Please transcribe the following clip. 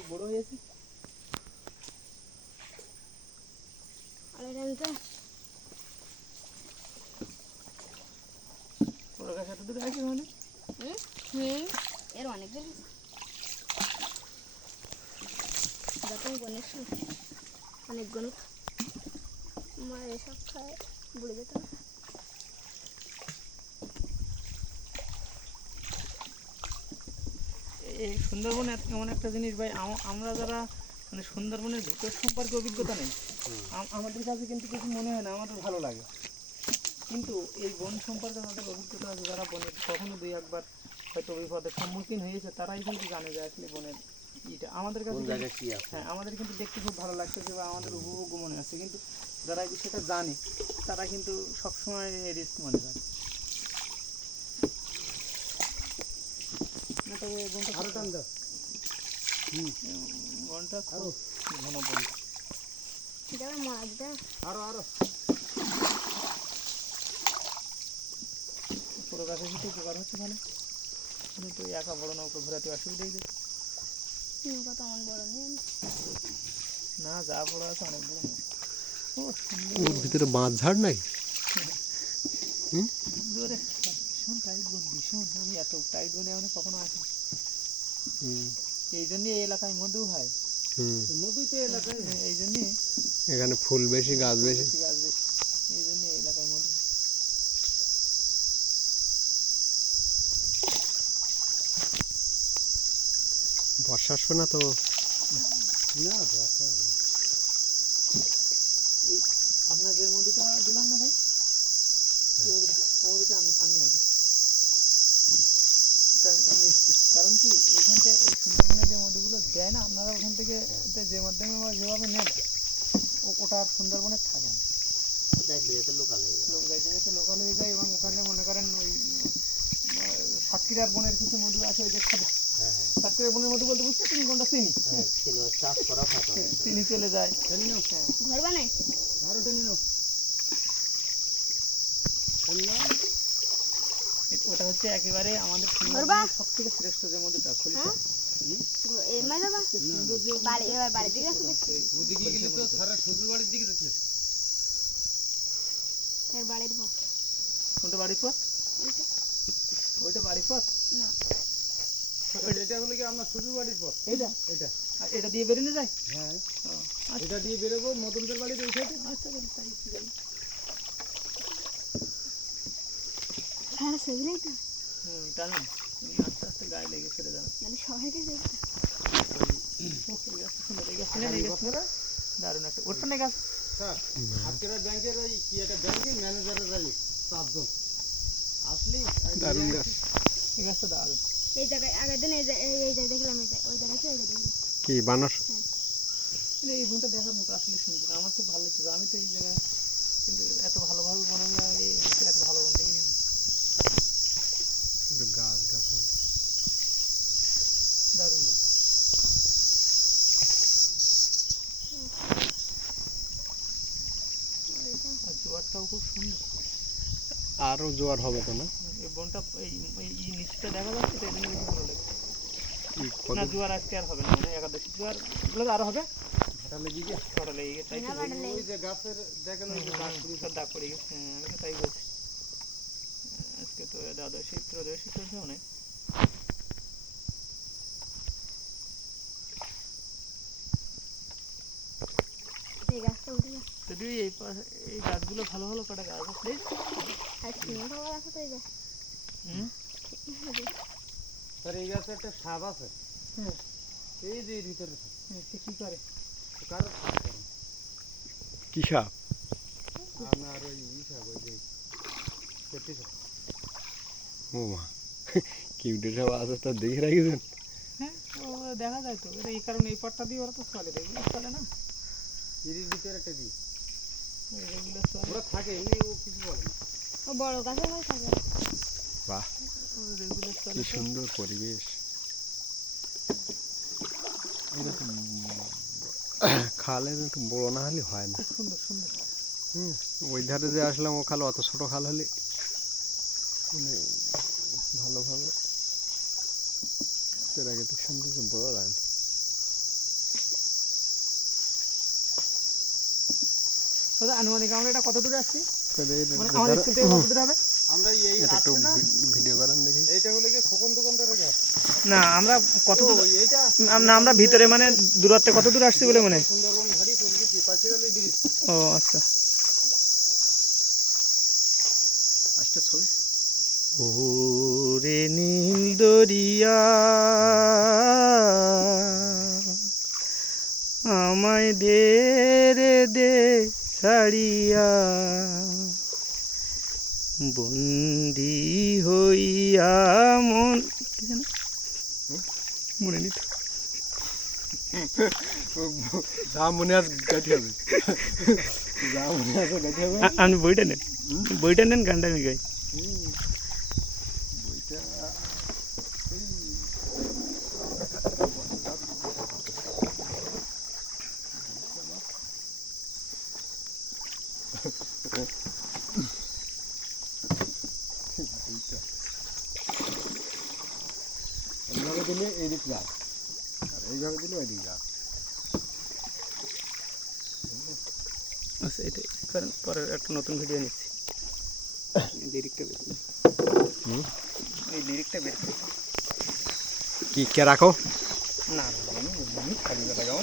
অনেক বড় হয়েছে মানে? এর অনেক দিন যখন গণেশ অনেক গণিত মা এসব খায় বুড়ে যেত এই সুন্দরবন এমন একটা জিনিস ভাই আমরা যারা মানে সুন্দরবনের ভিতর সম্পর্কে অভিজ্ঞতা নেই আমাদের কাছে কিন্তু কিছু মনে হয় না আমাদের ভালো লাগে। কিন্তু এই বন সম্পর্কে যাদের অভিজ্ঞতা আছে যারা বনের কখনো দুই একবার হয়তো বিপদের সম্মুখীন হয়েছে তারাই কিন্তু জানে যে আসলে বনের ইটা। আমাদের কাছে হ্যাঁ আমাদের কিন্তু দেখতে খুব ভালো লাগতেছে বা আমাদের উপভোগ্য মনে আছে কিন্তু যারা এই বিষয়টা জানে তারা কিন্তু সবসময় রিস্ক মনে করে। না আরও টান দাও। উম, বনটা খুব ঘন আবার মরা দিতে হবে। আরও আরও। পুরো সাথে উপকার হচ্ছে ভালো কিন্তু একা বড় নৌকো ঘোরাতে অসুবিধাই দেয় নৌকা তো বড় নেই। না যা বড় আছে অনেক বড় ওর ভিতরে বাঁধ ঝাড় নাই জোরে ভীষণ টাইট বন ভীষণ। আমি এত টাইট বনে আমি কখনো আসি হুম, এই জন্যে এই এলাকায় মধু হয়। হুম। মধুই তো এলাকায় হ্যাঁ, এই জন্যে এখানে ফুল বেশি গাছ বেশি। বেশি গাছ বেশি। এই জন্য এই এলাকায় মধু হয়। বর্ষার সময় তো। না এই আপনার যে মধুটা দিলাম না ভাই? এই মধুটা, ওই মধুটা আমি খাননি আগে মিষ্টি কারণ কি এখানটা এই সুন্দরবনে যে মধুগুলো দেয় না আপনারা ওখান থেকে যে মাধ্যমে বা যেভাবে নেন ও- ওটা আর সুন্দরবনে থাকে না। যাইতে যেতে লোকাল হয়ে যায়। লোক যাইতে যেতে লোকাল হয়ে যায় এবং ওখানে মনে করেন ওই সাতক্ষীরার বনের কিছু মধু আছে ওই যে খাদা। হ্যাঁ হ্যাঁ। সাতক্ষীরার বনের মধু বলতে বুঝতে তুমি কোনটা চিনি? হ্যাঁ চাষ করা চিনি চলে যায়। হ্যাঁ ঘর বানায় আরও টেনে নাও। ওটা হচ্ছে একেবারে আমাদের? সব থেকে শ্রেষ্ঠ যে মধুটা খলিশা কোনটা বাড়ির পথ? ওইটা বাড়ির পথ? না। এটা হলো কি আমার শ্বশুর বাড়ির পথ? এইটা? এটা। আর এটা দিয়ে বেরিয়ে যায়? হ্যাঁ। আচ্ছা। এটা দিয়ে বেরোবো মদনদের ওই সাইডে আচ্ছা তাই। হ্যাঁ সেগুলোই তো। হুম টানুন তুমি আস্তে আস্তে গায়ে লেগে যাবে মানে সবাইকে দারুণ একটা ওটা না গাছ স্যার আজকের ব্যাংকের ওই কি একটা ব্যাংকের ম্যানেজারের ওই চারজন আসলি দারুণ গাছ। এই গাছটা দারুণ। এই জায়গায় আগের দিন এই জায়গায় এই দেখলাম এই জায়গায় ওই জায়গায় ওই জায়গায় কি বানর? এই বনটা দেখার মতো আসলে সুন্দর। আমার খুব ভালো লাগছে। আমি তো এই জায়গায় কিন্তু এত ভালোভাবে বন এত ভালো বন দেখিনি আমি। শুধু গাছ গাছ দারুণ বন। আর জোয়ারটাও খুব সুন্দর আরও জোয়ার হবে তো না? এই বনটা এই নিচে এই নিচটা দেখা যাচ্ছে তো বেশি ভালো লাগছে। না জোয়ার আজকে আর হবে না মানে একাদশী জোয়ার। গুলো তো আরও হবে? ভাটা লেগে গিয়ে ভাটা লেগে গেছে তাই ওই যে গাছের দেখেন ওই যে গাছ হুম, সব দাগ পড়ে গেছে হ্যাঁ আমি তো তাই বলছি। আজকে তো দ্বাদশী ত্রয়োদশী চলছে অনেক এই গাছটা উঠে যা। যদিও এই এই গাছগুলো ভালো ভালো কটা গাছ আছে? আর আছে তো এই গাছ হুম? স্যার এই গাছে একটা সাপ আছে। হুম এই যে এর ভিতরে হুম, সে কি করে? কার কি সাপ? আপনার ওই ই সাপ ওই যে পেটি সাপ। ও মা কিউটে সাপ আছে তো দেখে রাখিছেন হ্যাঁ ও দেখা যায় তো। এই কারণে এই পাটটা দিয়ে ওরা তো চলে রেগুলার চলে না? এর ভিতরে একটা দিই। ওরা থাকে এমনি ও কিছু বলে না। ও বড় মধ্যে থাকে। বাহ রেগুলার কি সুন্দর পরিবেশ। এরকম খালে একটু বড় না হলে হয় না। সুন্দর সুন্দর। হুম। ওই ধারে যে আসলাম ও খাল অত ছোট খাল হলে মানে ভালোভাবে এর আগে তো সুন্দর বোঝা যায় না দাদা আনুমানিক আমরা এটা কত দূরে আসছি? মানে আমাদের স্কুল থেকে কত দূরে হবে? আমরা এই একটু আসছে না ভি- ভিডিও করেন দেখি। এইটা হলো কি খোকন দোকানদারের ঘর। না আমরা কত দূর ওই এইটা না আমরা ভিতরে মানে দূরত্বে কত দূর আসছি বলে মনে হয়? সুন্দরবন ঘাড়ি চলে গেছি পাশে গেলে ব্রিজ। ও আচ্ছা। ছবি। ওরে নীল দরিয়া আমায় দে রে দে। ছাড়িয়া বন্দি হইয়া মন? মনে নিত যা মনে আছে গাইতে হবে। যা মনে আছে গাইতে হবে। আমি বইটা নেন। বইটা নেন গানটা আমি গাই। এইভাবে দিলে এই দিক যাক আর এইভাবে দিলে ওই দিক যাক আচ্ছা এটাই কারণ পরে একটা নতুন ভিডিও নিচ্ছি লিরিকটা বের করি। হুম? এই লিরিকটা বের করি। কি কে রাখো না না, না, আমি খালি কথা গাও